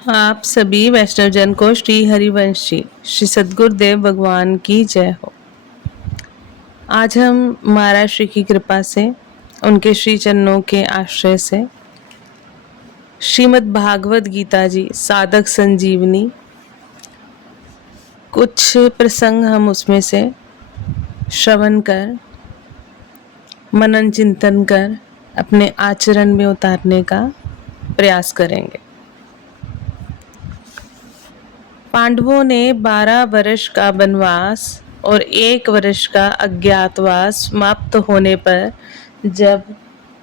आप सभी वैष्णव जन को श्री हरिवंश जी श्री सद्गुरुदेव भगवान की जय हो। आज हम महाराज श्री की कृपा से, उनके श्री चरणों के आश्रय से श्रीमद् भागवत गीता जी साधक संजीवनी, कुछ प्रसंग हम उसमें से श्रवण कर, मनन चिंतन कर अपने आचरण में उतारने का प्रयास करेंगे। पांडवों ने 12 वर्ष का वनवास और 1 वर्ष का अज्ञातवास समाप्त होने पर जब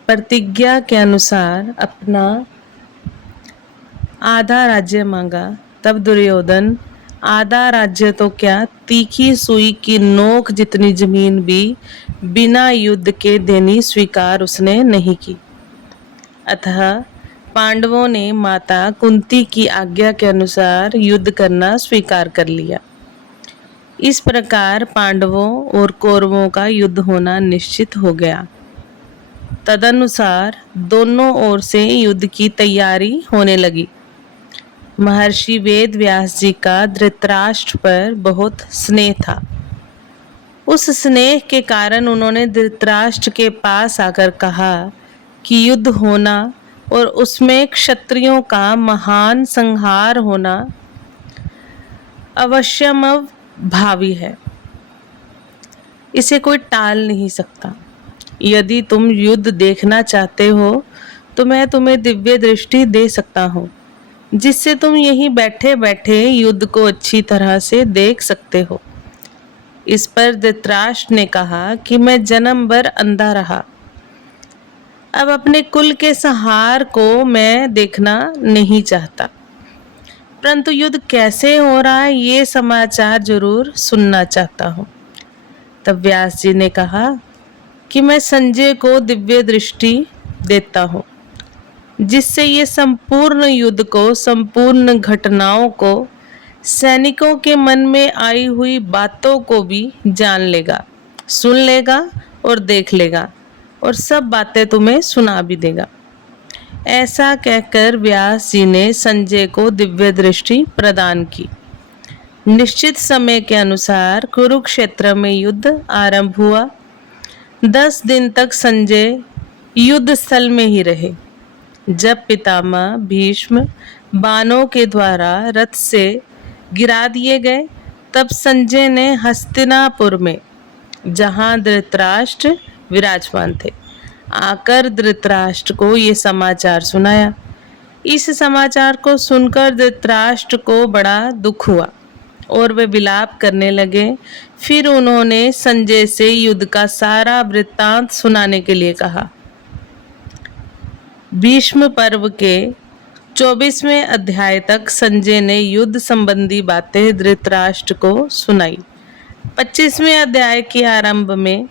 प्रतिज्ञा के अनुसार अपना आधा राज्य मांगा, तब दुर्योधन आधा राज्य तो क्या, तीखी सुई की नोक जितनी जमीन भी बिना युद्ध के देनी स्वीकार उसने नहीं की। अतः पांडवों ने माता कुंती की आज्ञा के अनुसार युद्ध करना स्वीकार कर लिया। इस प्रकार पांडवों और कौरवों का युद्ध होना निश्चित हो गया। तदनुसार दोनों ओर से युद्ध की तैयारी होने लगी। महर्षि वेद व्यास जी का धृतराष्ट्र पर बहुत स्नेह था। उस स्नेह के कारण उन्होंने धृतराष्ट्र के पास आकर कहा कि युद्ध होना और उसमें क्षत्रियों का महान संहार होना अवश्यमव भावी है। इसे कोई टाल नहीं सकता। यदि तुम युद्ध देखना चाहते हो तो मैं तुम्हें दिव्य दृष्टि दे सकता हूँ, जिससे तुम यहीं बैठे बैठे युद्ध को अच्छी तरह से देख सकते हो। इस पर धृतराष्ट्र ने कहा कि मैं जन्म भर अंधा रहा, अब अपने कुल के संहार को मैं देखना नहीं चाहता, परंतु युद्ध कैसे हो रहा है ये समाचार जरूर सुनना चाहता हूँ। तब व्यास जी ने कहा कि मैं संजय को दिव्य दृष्टि देता हूँ, जिससे ये संपूर्ण युद्ध को, संपूर्ण घटनाओं को, सैनिकों के मन में आई हुई बातों को भी जान लेगा, सुन लेगा और देख लेगा, और सब बातें तुम्हें सुना भी देगा। ऐसा कहकर व्यास जी ने संजय को दिव्य दृष्टि प्रदान की। निश्चित समय के अनुसार कुरुक्षेत्र में युद्ध आरंभ हुआ। 10 दिन तक संजय युद्ध स्थल में ही रहे। जब पितामह भीष्म बाणों के द्वारा रथ से गिरा दिए गए, तब संजय ने हस्तिनापुर में, जहां धृतराष्ट्र विराजमान थे, आकर धृतराष्ट्र को ये समाचार सुनाया। इस समाचार को सुनकर धृतराष्ट्र को बड़ा दुख हुआ और वे विलाप करने लगे। फिर उन्होंने संजय से युद्ध का सारा वृत्तांत सुनाने के लिए कहा। भीष्म पर्व के 24वें अध्याय तक संजय ने युद्ध संबंधी बातें धृतराष्ट्र को सुनाई। 25वें अध्याय के आरंभ में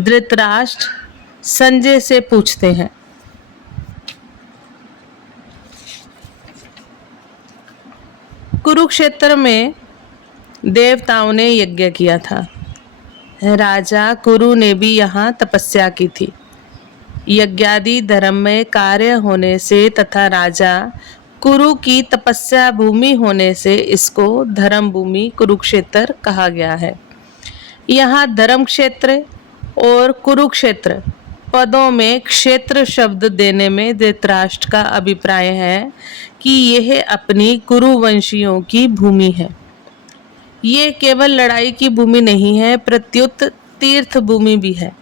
धृतराष्ट्र संजय से पूछते हैं, कुरुक्षेत्र में देवताओं ने यज्ञ किया था। राजा कुरु ने भी यहाँ तपस्या की थी। यज्ञादि धर्म में कार्य होने से तथा राजा कुरु की तपस्या भूमि होने से इसको धर्म भूमि कुरुक्षेत्र कहा गया है। यहाँ धर्म क्षेत्र और कुरुक्षेत्र पदों में क्षेत्र शब्द देने में धृतराष्ट्र का अभिप्राय है कि यह अपनी कुरुवंशियों की भूमि है। ये केवल लड़ाई की भूमि नहीं है, प्रत्युत तीर्थ भूमि भी है,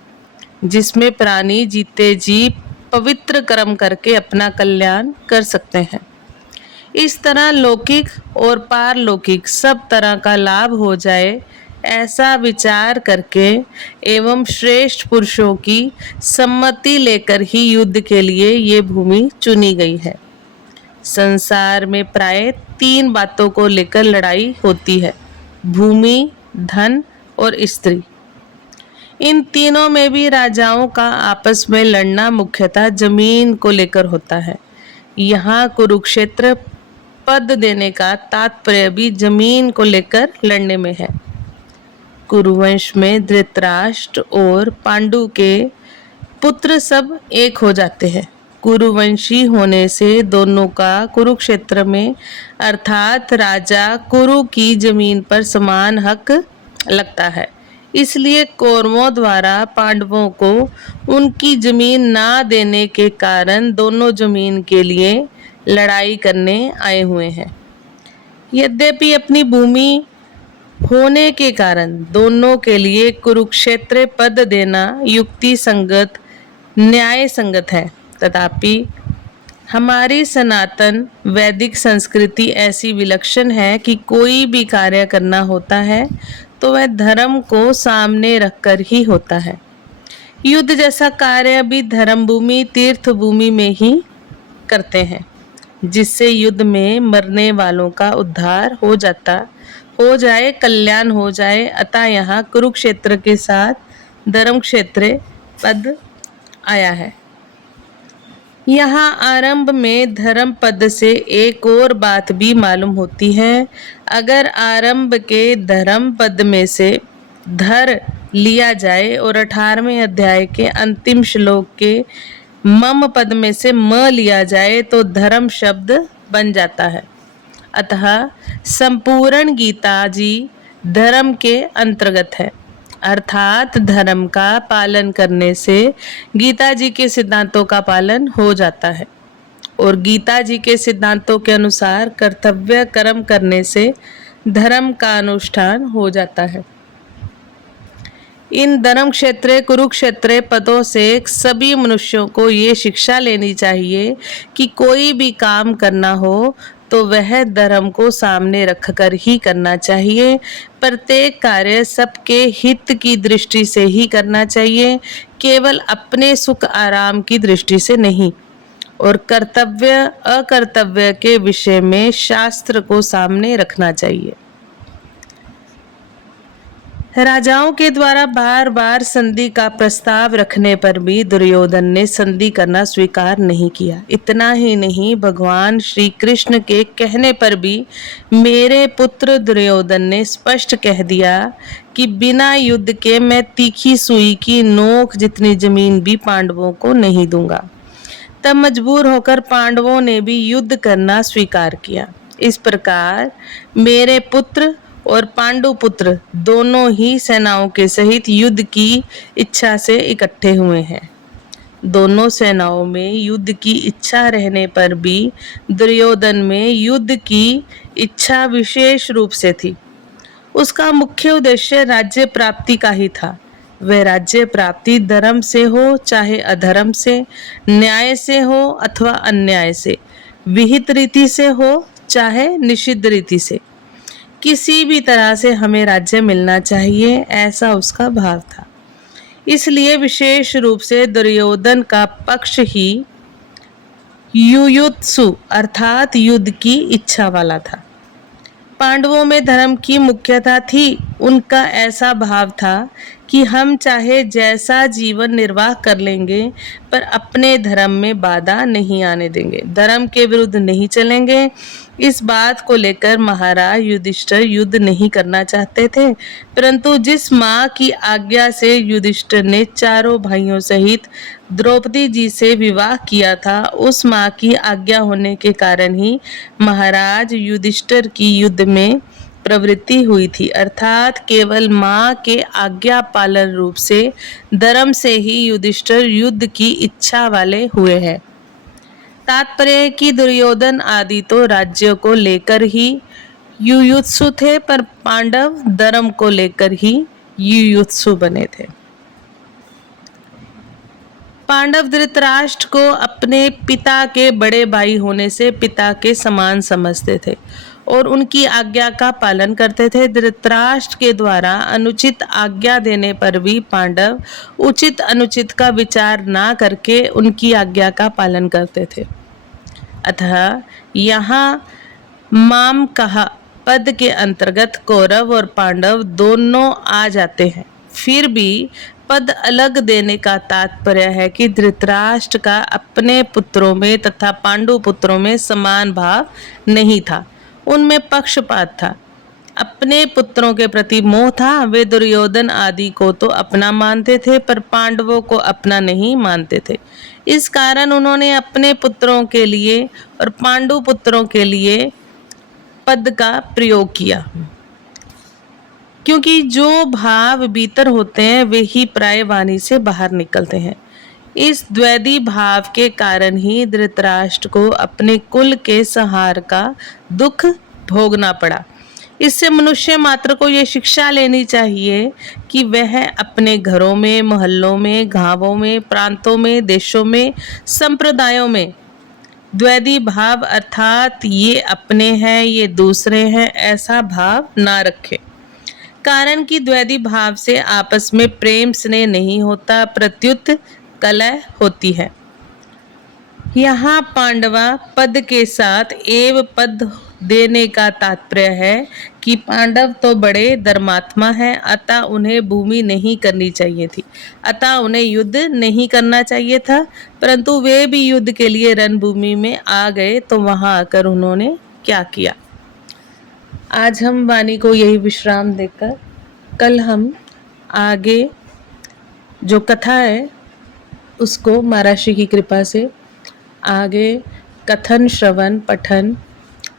जिसमें प्राणी जीते जी पवित्र कर्म करके अपना कल्याण कर सकते हैं। इस तरह लौकिक और पारलौकिक सब तरह का लाभ हो जाए, ऐसा विचार करके एवं श्रेष्ठ पुरुषों की सम्मति लेकर ही युद्ध के लिए ये भूमि चुनी गई है। संसार में प्राय 3 बातों को लेकर लड़ाई होती है, भूमि, धन और स्त्री। इन तीनों में भी राजाओं का आपस में लड़ना मुख्यतः जमीन को लेकर होता है। यहाँ कुरुक्षेत्र पद देने का तात्पर्य भी जमीन को लेकर लड़ने में है। कुरुवंश में धृतराष्ट्र और पांडु के पुत्र सब एक हो जाते हैं। कुरुवंशी होने से दोनों का कुरुक्षेत्र में अर्थात राजा कुरु की जमीन पर समान हक लगता है। इसलिए कौरवों द्वारा पांडवों को उनकी जमीन ना देने के कारण दोनों जमीन के लिए लड़ाई करने आए हुए हैं। यद्यपि अपनी भूमि होने के कारण दोनों के लिए कुरुक्षेत्र पद देना युक्ति संगत न्याय संगत है, तथापि हमारी सनातन वैदिक संस्कृति ऐसी विलक्षण है कि कोई भी कार्य करना होता है तो वह धर्म को सामने रखकर ही होता है। युद्ध जैसा कार्य भी धर्म भूमि तीर्थ भूमि में ही करते हैं, जिससे युद्ध में मरने वालों का उद्धार हो जाए, कल्याण हो जाए। अतः यहाँ कुरुक्षेत्र के साथ धर्म क्षेत्र पद आया है। यहाँ आरंभ में धर्म पद से एक और बात भी मालूम होती है। अगर आरंभ के धर्म पद में से धर लिया जाए और 18वें अध्याय के अंतिम श्लोक के मम पद में से म लिया जाए तो धर्म शब्द बन जाता है। अतः संपूर्ण गीता जी धर्म के अंतर्गत है, अर्थात धर्म का पालन करने से गीता जी के सिद्धांतों का पालन हो जाता है और गीता जी के सिद्धांतों के अनुसार कर्तव्य कर्म करने से धर्म का अनुष्ठान हो जाता है। इन धर्म क्षेत्र कुरुक्षेत्र पदों से सभी मनुष्यों को ये शिक्षा लेनी चाहिए कि कोई भी काम करना हो तो वह धर्म को सामने रखकर ही करना चाहिए। प्रत्येक कार्य सबके हित की दृष्टि से ही करना चाहिए, केवल अपने सुख आराम की दृष्टि से नहीं। और कर्तव्य अकर्तव्य के विषय में शास्त्र को सामने रखना चाहिए। राजाओं के द्वारा बार बार संधि का प्रस्ताव रखने पर भी दुर्योधन ने संधि करना स्वीकार नहीं किया। इतना ही नहीं, भगवान श्री कृष्ण के कहने पर भी मेरे पुत्र दुर्योधन ने स्पष्ट कह दिया कि बिना युद्ध के मैं तीखी सुई की नोक जितनी जमीन भी पांडवों को नहीं दूंगा। तब मजबूर होकर पांडवों ने भी युद्ध करना स्वीकार किया। इस प्रकार मेरे पुत्र और पांडुपुत्र दोनों ही सेनाओं के सहित युद्ध की इच्छा से इकट्ठे हुए हैं। दोनों सेनाओं में युद्ध की इच्छा रहने पर भी दुर्योधन में युद्ध की इच्छा विशेष रूप से थी। उसका मुख्य उद्देश्य राज्य प्राप्ति का ही था। वह राज्य प्राप्ति धर्म से हो चाहे अधर्म से, न्याय से हो अथवा अन्याय से, विहित रीति से हो चाहे निषिद्ध रीति से, किसी भी तरह से हमें राज्य मिलना चाहिए, ऐसा उसका भाव था। इसलिए विशेष रूप से दुर्योधन का पक्ष ही युयुत्सु अर्थात युद्ध की इच्छा वाला था। पांडवों में धर्म की मुख्यता थी। उनका ऐसा भाव था कि हम चाहे जैसा जीवन निर्वाह कर लेंगे पर अपने धर्म में बाधा नहीं आने देंगे, धर्म के विरुद्ध नहीं चलेंगे। इस बात को लेकर महाराज युधिष्ठिर युद्ध नहीं करना चाहते थे, परंतु जिस माँ की आज्ञा से युधिष्ठिर ने चारों भाइयों सहित द्रौपदी जी से विवाह किया था, उस माँ की आज्ञा होने के कारण ही महाराज युधिष्ठिर की युद्ध में प्रवृत्ति हुई थी। अर्थात केवल माँ के आज्ञा पालन रूप से धर्म से ही युधिष्ठिर युद्ध की इच्छा वाले हुए हैं। तात्पर्य है कि दुर्योधन आदि तो राज्यों को लेकर ही युयुत्सु थे, पर पांडव धर्म को लेकर ही युयुत्सु बने थे। पांडव धृतराष्ट्र को अपने पिता के बड़े भाई होने से पिता के समान समझते थे और उनकी आज्ञा का पालन करते थे। धृतराष्ट्र के द्वारा अनुचित आज्ञा देने पर भी पांडव उचित अनुचित का विचार ना करके उनकी आज्ञा का पालन करते थे। अतः यहाँ माम कहा पद के अंतर्गत कौरव और पांडव दोनों आ जाते हैं। फिर भी पद अलग देने का तात्पर्य है कि धृतराष्ट्र का अपने पुत्रों में तथा पांडु पुत्रों में समान भाव नहीं था, उनमें पक्षपात था। अपने पुत्रों के प्रति मोह था। वे दुर्योधन आदि को तो अपना मानते थे, पर पांडवों को अपना नहीं मानते थे। इस कारण उन्होंने अपने पुत्रों के लिए और पांडु पुत्रों के लिए पद का प्रयोग किया, क्योंकि जो भाव भीतर होते हैं वे ही प्राय वाणी से बाहर निकलते हैं। इस द्वैधी भाव के कारण ही धृतराष्ट्र को अपने कुल के संहार का दुख भोगना पड़ा। इससे मनुष्य मात्र को यह शिक्षा लेनी चाहिए कि वह अपने घरों में, मोहल्लों में, गांवों में, प्रांतों में, देशों में, संप्रदायों में द्वैधी भाव अर्थात ये अपने हैं, ये दूसरे हैं, ऐसा भाव ना रखे। कारण कि द्वैधी भाव से आपस में प्रेम स्नेह नहीं होता, प्रत्युत कलह होती है। यहाँ पांडवा पद के साथ एव पद देने का तात्पर्य है कि पांडव तो बड़े धर्मात्मा हैं, अतः उन्हें भूमि नहीं करनी चाहिए थी, अतः उन्हें युद्ध नहीं करना चाहिए था। परंतु वे भी युद्ध के लिए रणभूमि में आ गए, तो वहां आकर उन्होंने क्या किया। आज हम वाणी को यही विश्राम देकर कल हम आगे जो कथा है उसको महाराज की कृपा से आगे कथन, श्रवण, पठन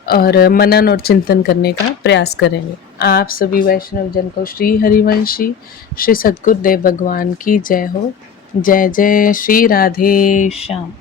और मनन और चिंतन करने का प्रयास करेंगे। आप सभी वैष्णव जन को श्री हरिवंशी श्री सद्गुरुदेव भगवान की जय हो। जय जय श्री राधे श्याम।